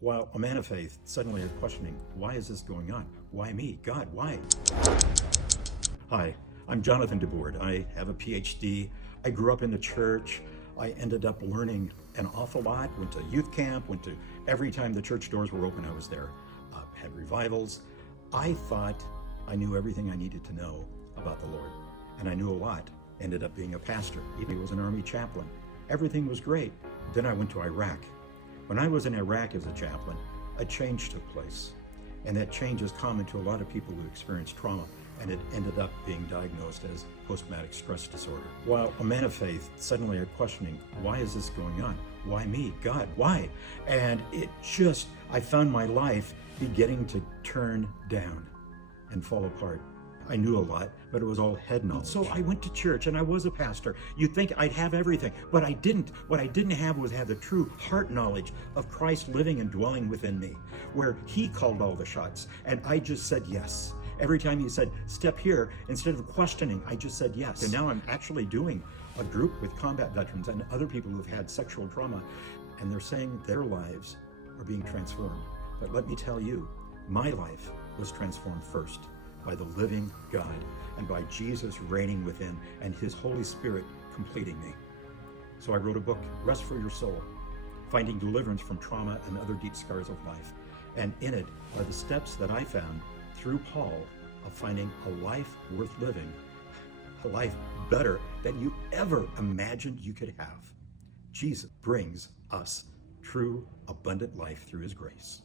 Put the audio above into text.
While a man of faith, suddenly is questioning, why is this going on? Why me? God, why? Hi, I'm Jonathan DeBoard. I have a PhD. I grew up in the church. I ended up learning an awful lot, went to youth camp, went to every time the church doors were open, I was there. Had revivals. I thought I knew everything I needed to know about the Lord. And I knew a lot. Ended up being a pastor. He was an army chaplain. Everything was great. Then I went to Iraq. When I was in Iraq as a chaplain, a change took place. And that change is common to a lot of people who experience trauma, and it ended up being diagnosed as post-traumatic stress disorder. While a man of faith, suddenly are questioning, why is this going on? Why me? God, why? And I found my life beginning to turn down and fall apart. I knew a lot, but it was all head knowledge. So I went to church and I was a pastor. You'd think I'd have everything, but I didn't. What I didn't have the true heart knowledge of Christ living and dwelling within me, where he called all the shots and I just said yes. Every time he said, step here, instead of questioning, I just said yes. And now I'm actually doing a group with combat veterans and other people who've had sexual trauma, and they're saying their lives are being transformed. But let me tell you, my life was transformed first by the living God and by Jesus reigning within and his Holy Spirit completing me. So I wrote a book, Rest for Your Soul, Finding Deliverance from Trauma and Other Deep Scars of Life. And in it are the steps that I found through Paul of finding a life worth living, a life better than you ever imagined you could have. Jesus brings us true, abundant life through his grace.